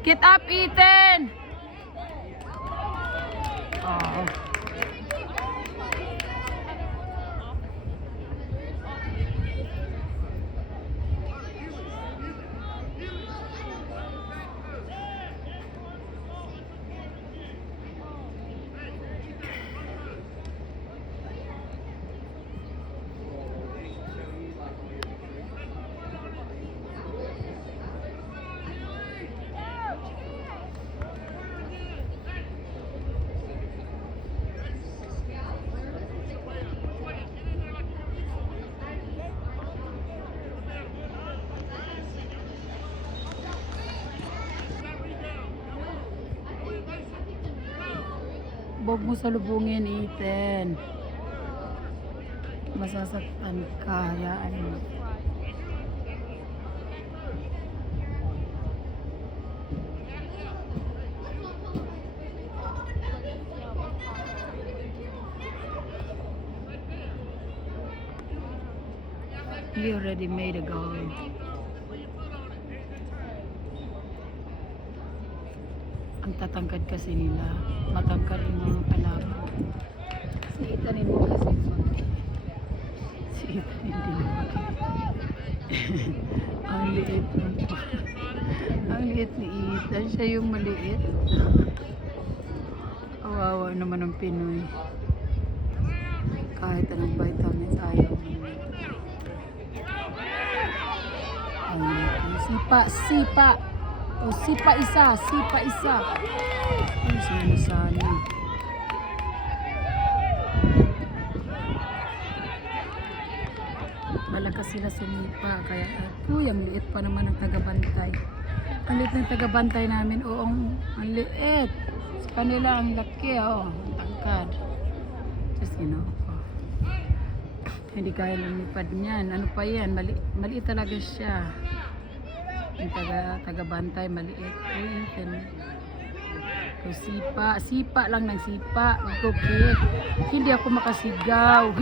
Get up, Ethan! Oh. Huwag mo salubungin, Ethan. Masasaktan ka. Hayaan mo. He already made a goal. Ang tatangkad kasi nila. Matangkad yung mga kalaban. Si Ethan hindi kasi si Ethan hindi lumaki. Ang liit ng ang liit ni Ethan. Siya yung maliit. Kawawa naman ang Pinoy. Kahit anong vitamins ayaw. Sipa. O, sipa isa. Ay, sana. Malakas sila sumipa. Kaya, ang liit pa naman ng tagabantay. Ang liit ng tagabantay namin. Oo, ang liit. Sa kanila, ang laki. Ang tangkad. Just, hindi kaya lumipad niyan. Ano pa yan? Maliit talaga siya. Yung taga-bantay, maliit. Sipa lang ng sipa. Okay. Hindi ako makasigaw.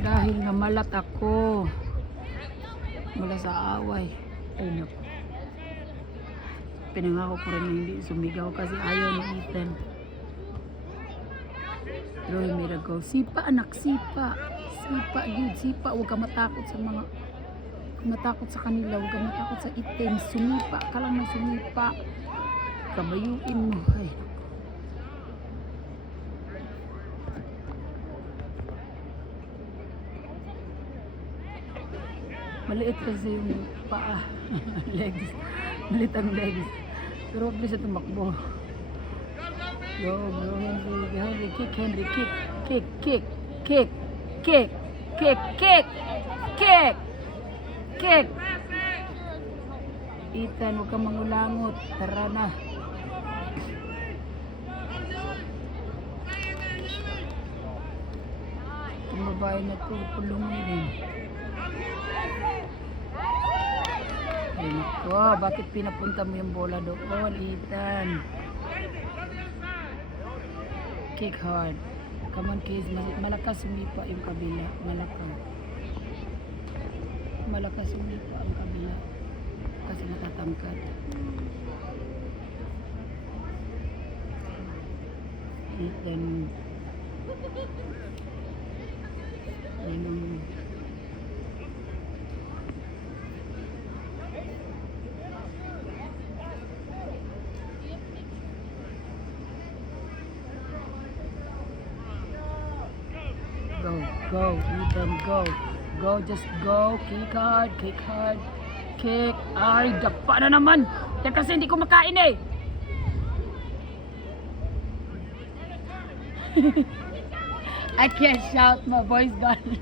Dahil namalat ako. Mula sa away. Ay, naku. Pinangako ko rin na hindi sumigaw kasi ayaw ni Ethan. Pero may nagaw. Sipa, anak, sipa. Sipa. Huwag ka matakot sa mga matakot sa kanila, huwag kang matakot sa itim. Sumipa ka lang ng sumipa. Kabayuin mo. Ay. Maliit kasi yung paa. Legs. Maliit ang legs. Pero huwag na siya tumakbo. Go, Henry. Kick, Henry. Kick! Ethan, huwag kang mangulangot. Tara na. Itong babae na ito, pulungin din. Ay nako, bakit pinapunta mo yung bola doon, Ethan? Kick hard. Come on, kids. Malakas sumipa yung kabila. Malakas sumipa ang kabila kasi matatangkad. Ethan, go, Ethan, go. Just go. Kick hard. Kick. Ay, dapa na naman. Yan kasi hindi ko makain eh. I can't shout. My voice gone.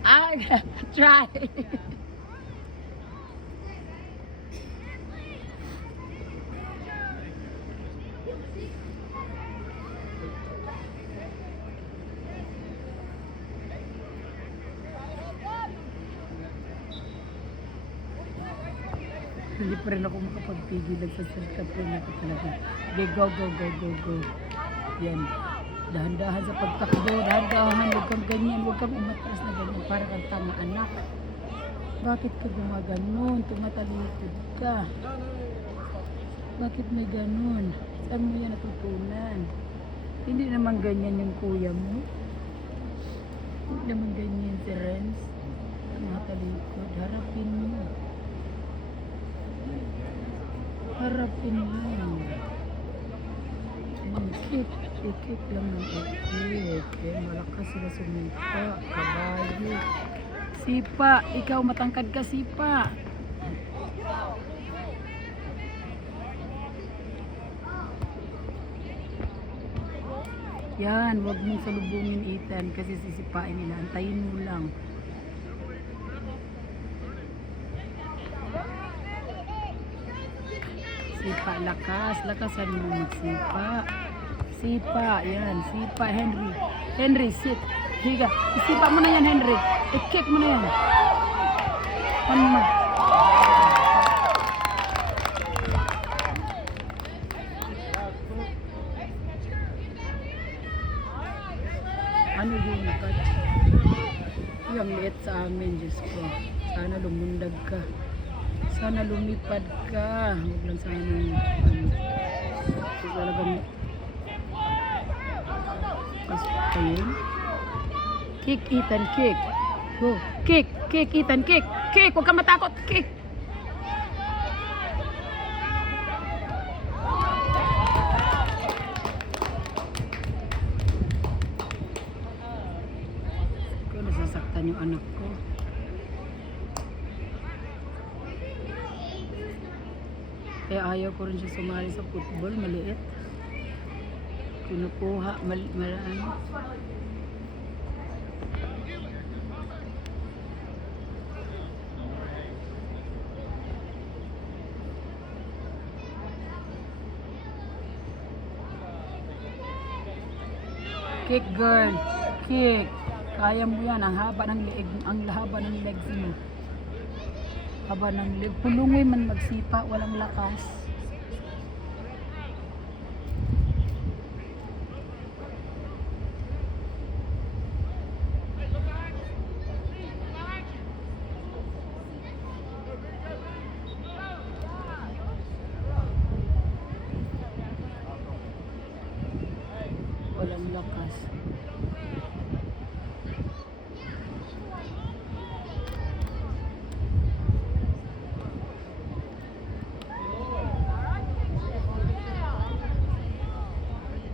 I try. Hindi pa rin ako makapagpigil. Nagsasalita po na ako talaga. Okay, go. Yan. Dahan-dahan sa pagtakbo. Dahan-dahan. Huwag kang ganyan. Huwag kang umatras na ganyan. Para kang tanga anak. Bakit ka gumaganon? Tumatalikod ka. Bakit may ganon? Saan mo yan natutunan? Hindi naman ganyan yung kuya mo. Hindi naman ganyan si Renz. Tumatalikod. Harapin mo. Harapin mo. Ikip lang ng ikip. Malakas sila sumita. Kabayo. Sipa. Ikaw matangkad ka, Sipa. Yan. Huwag mong salubungin, Ethan. Kasi sisipain nila. Antayin mo lang. Sipa, lakas. Lakasan mo magsipa. Sipa, yan. Sipa, Henry. Henry, sit. Higa. Isipa mo na yan, Henry. I-kick mo na yan. Ano mo? Ano yung catch? Yung liit sa amin, Diyos ko. Sana lumundag ka. Sana lumipad ka. Huwag lang sana talagang kain. Kick, Ethan, kick. Go. Kick, kick, Ethan, kick. Kick, huwag ka matakot. Kick. Kung nasasaktan yung anak ko. Kaya ayaw ko rin siya sumali sa football, maliit. Kinukuha, ano. Kick, girl. Kick. Kaya mo yan. Ang haba ng leg, legs mo. Haba ng leg. Pulungoy man magsipa, walang lakas. Walang lakas.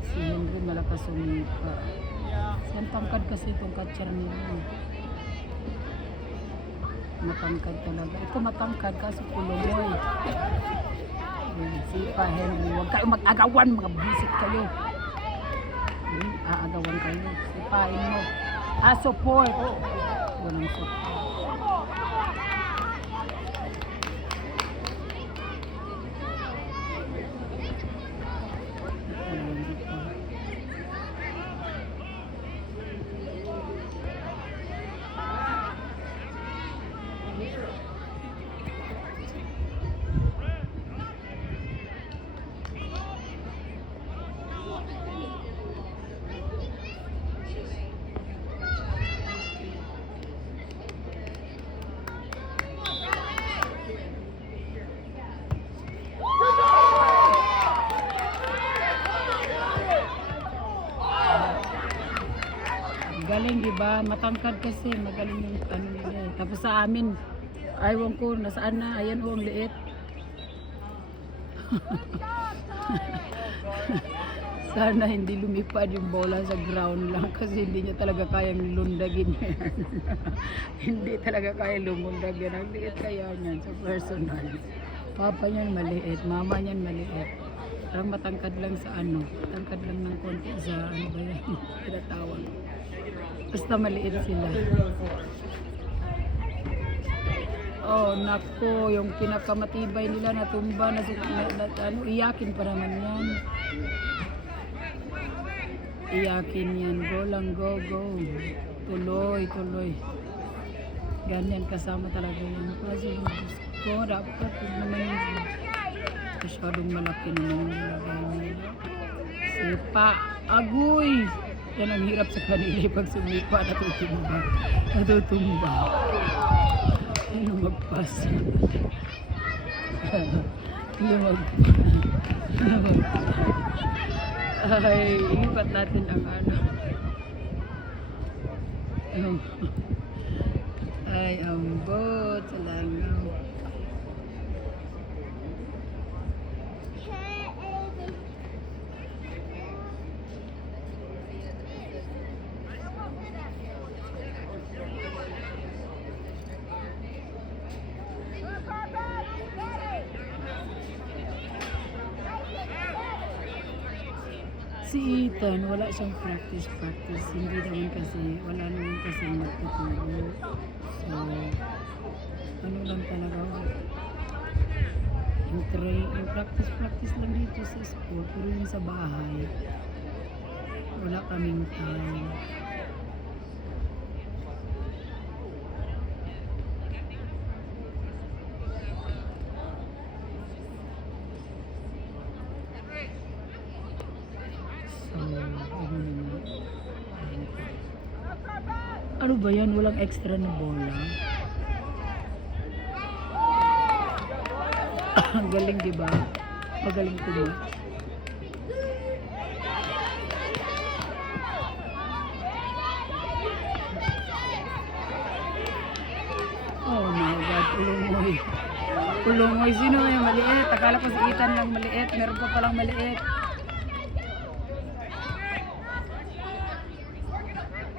Si Henry malakas sumipa. Yan tangkad kasi itong catcher nila. Matangkad talaga. Ito matangkad kasi pulumoy. Sipa, Henry. Huwag kayo mag-agawan, mga bisit kayo. Aagawan kayo. Sipain mo. Support. Walang support. Galing, diba? Matangkad kasi. Magaling yung ano nila eh. Tapos sa amin, aywan ko, nasaan na? Ayan o, ang liit. Sana hindi lumipad yung bola sa ground lang kasi hindi niya talaga kayang lundagin yan. Hindi talaga kaya lumundag yan. Ang liit kaya niyan sa personal. Papa niyan maliit, mama niyan maliit. Parang matangkad lang sa ano, matangkad lang ng konti sa ano ba yan, tinatawag. Basta maliit sila. Oh, nako, yung pinakamatibay nila natumba na, ano, iyakin pa naman yan. Iyakin yan. Go lang, go, go. Tuloy, tuloy. Ganyan kasama talaga yan. Kasi yung gusto ko, dapat naman yung masyadong malaki naman yung nilagay nila. Sipa, agoy! Yan ang hirap sa kanila pag sumipa, natutumba. Natutumba. Lumagpas. Lumagpas. Ay, ilipat natin ang ano. Ay, ambot sa langaw. Si Ethan, wala siyang practice. Hindi naman kasi, wala naman kasi magtuturo. So, ano lang talaga, yung practice lang dito sa school, pero yung sa bahay, wala kaming time. Ano ba yan? Walang extra na bola? Ang galing, di ba? Magaling ko ba? Oh my God, ulungoy. Ulungoy, sino yung maliit? Akala ko si Ethan lang maliit. Meron pa palang maliit.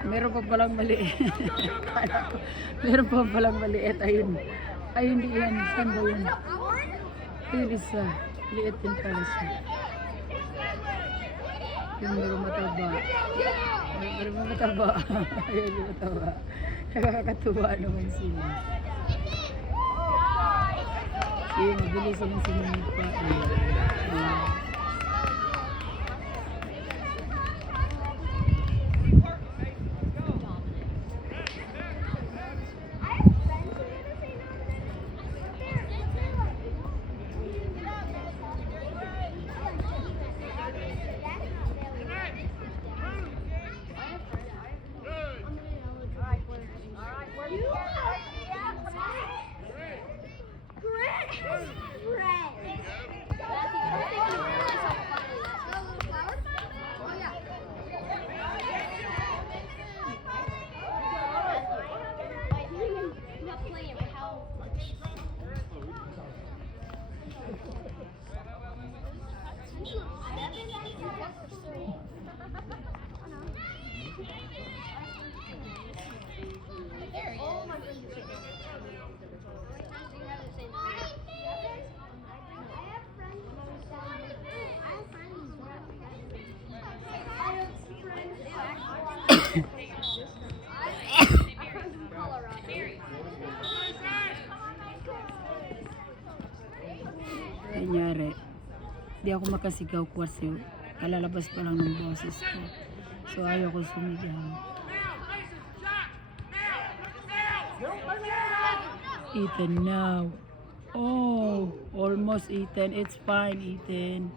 Meron pa palang maliit. Meron pa palang maliit. Ayun. Ayun, di yan. Saan ba yun? Ayun isa. Liit din pala siya. Yung meron mataba. Meron mataba. Ayun, yung mataba. Nakakatuwa naman sila. Ayun, mabilis naman sumumpa. Ayun. Kanyari, di ako makasigaw kasi kalalabas pa lang ng boses ko. So ayaw ko sumigaw. Ethan now. Oh, almost Ethan. It's fine, Ethan.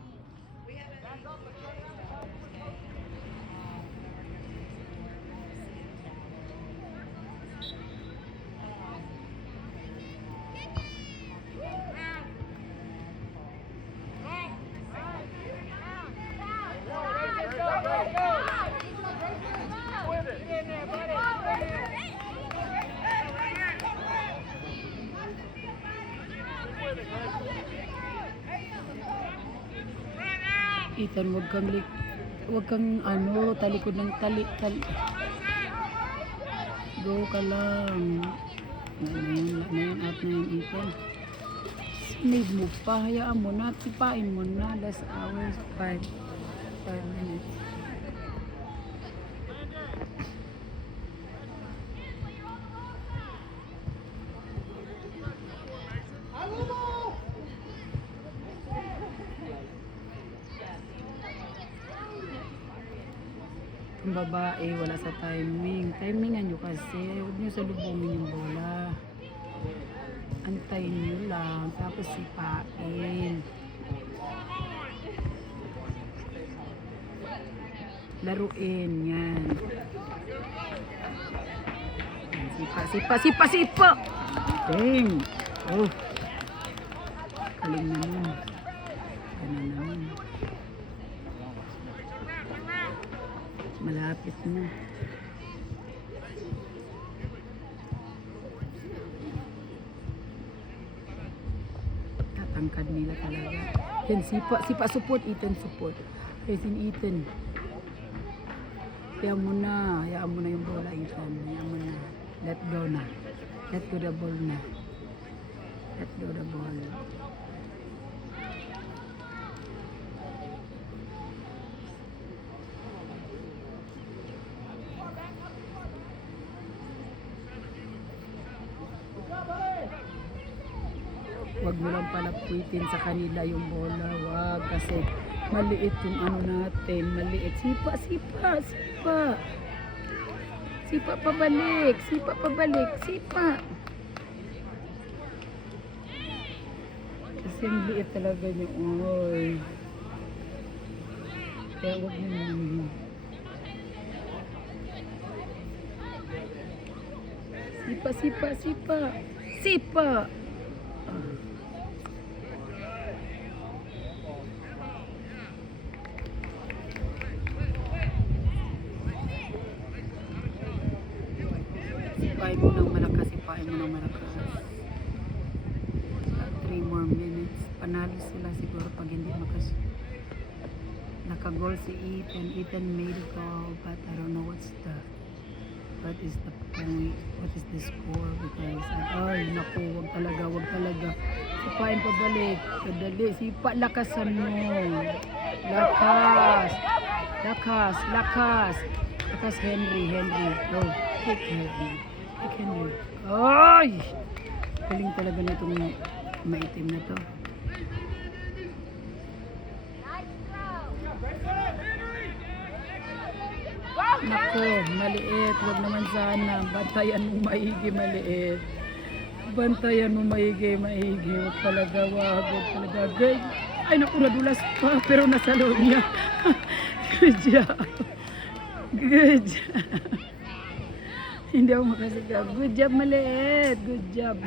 Ethan, wag kang ano, talikod ng tali. Go ka lang. Ngayon at na yung Ethan. Need mo pa, hayaan mo na, tipain mo na. Last hours, 5 minutes. Yung babae, wala sa timing. Timingan nyo kasi. Huwag nyo salubungin yung bola. Antayin nyo lang. Tapos sipain. Laruin. Yan. Sipa, Sipa. Dang. Oh. Galing naman. Galing naman. Malapit na. Tatangkad nila talaga. Yan, sipa support, Ethan support. Facing Ethan. Hayaan mo na yung bola, Ethan. Hayaan mo na. Let go na. Let go the ball na. Let go the ball. Wag mo lang palakwitin sa kanila yung bola. Wag, kasi maliit yung ano natin. Maliit. Sipa. Sipa pabalik. Kasi ang liit talaga niya. Oy. Kaya wag mo naman. Sipa. Sipain mo ng malakas. 3 more minutes. Panalo sila siguro pag hindi nakagol si Ethan. Ethan made a goal, but I don't know what is the point, what is the score, because ay naku, wag talaga. Sipain pabalik. Kadali, sipa, lakasan mo. Lakas Henry. Go. Kick Henry. Ay! Galing talaga nitong maitim na to. Naku, maliit. Wag naman sana. Bantayan mo maigi, maliit. Wag talaga. Good. Ay naku, nadulas pa. Pero nasa loob niya. Good job. Hindi ako makasigaw. Good job, maliit. Good job.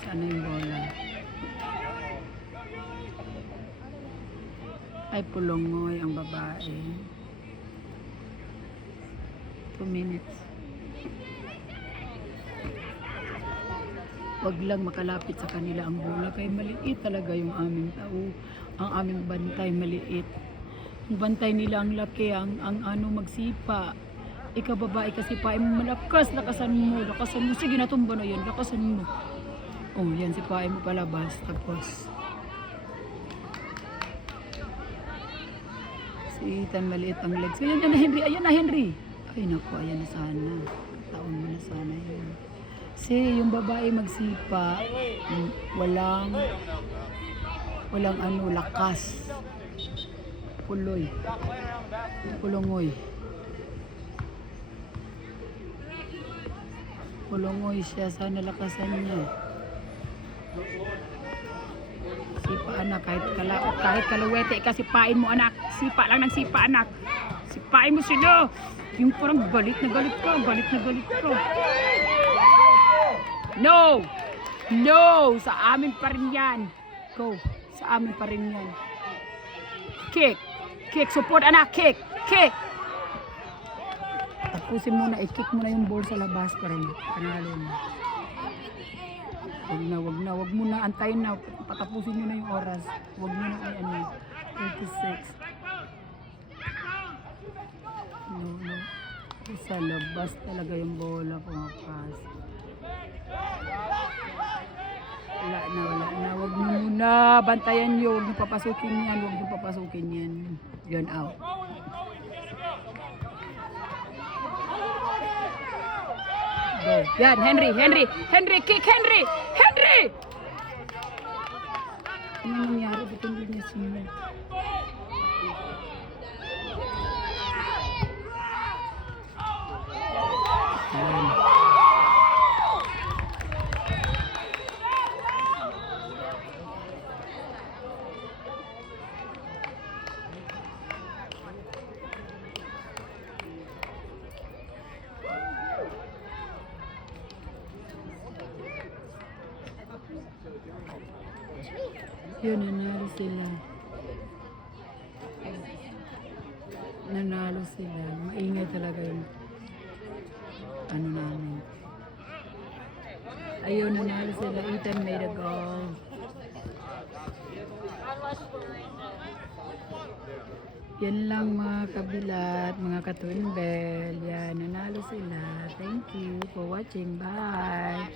Sana yung bola. Ay, Pulongoy ang babae. 2 minutes. Wag lang makalapit sa kanila ang bola. Kaya maliit talaga yung aming tao. Ang aming bantay maliit. Ang bantay nila ang laki. Ang magsipa. Ikaw babae kasi sipain mo malakas. Lakasan mo. Sige, natumba na yan. Lakasan mo. Oh, yan, sipain mo palabas. Tapos si Ethan maliit ang legs. Ayan na Henry. Ay naku, ayan na sana. Taon mo na sana yun. Kasi yung babae magsipa, walang lakas. Pulongoy siya, sana lakasan niya. Sipa anak, kahit kalawete ka, sipain mo anak. Sipa lang ng sipa anak. Sipain mo sila. Yung parang galit na galit ka. No, sa amin pa rin yan. Go, sa amin pa rin yan. Kick, support anak, kick. Tapusin mo na, i-kick mo na yung ball sa labas pa rin. Panalo mo. Wag mo na, antayin na, patapusin nyo na yung oras. Wag mo na 36. No. Sa labas talaga yung bola pumapas. Wala na. Wag mo muna, bantayan nyo. Huwag nyo papasukin yan. Yan out. Go. Yan, Henry, kick Henry! Ano nangyari? Ba't hindi niya sinunod? Yun, nanalo sila. Nanalo sila. Maingay talaga yung ano namin. Ayun, nanalo sila. Ethan made a goal. Yan lang mga kabilat, mga katwimbel. Yan, nanalo sila. Thank you for watching. Bye!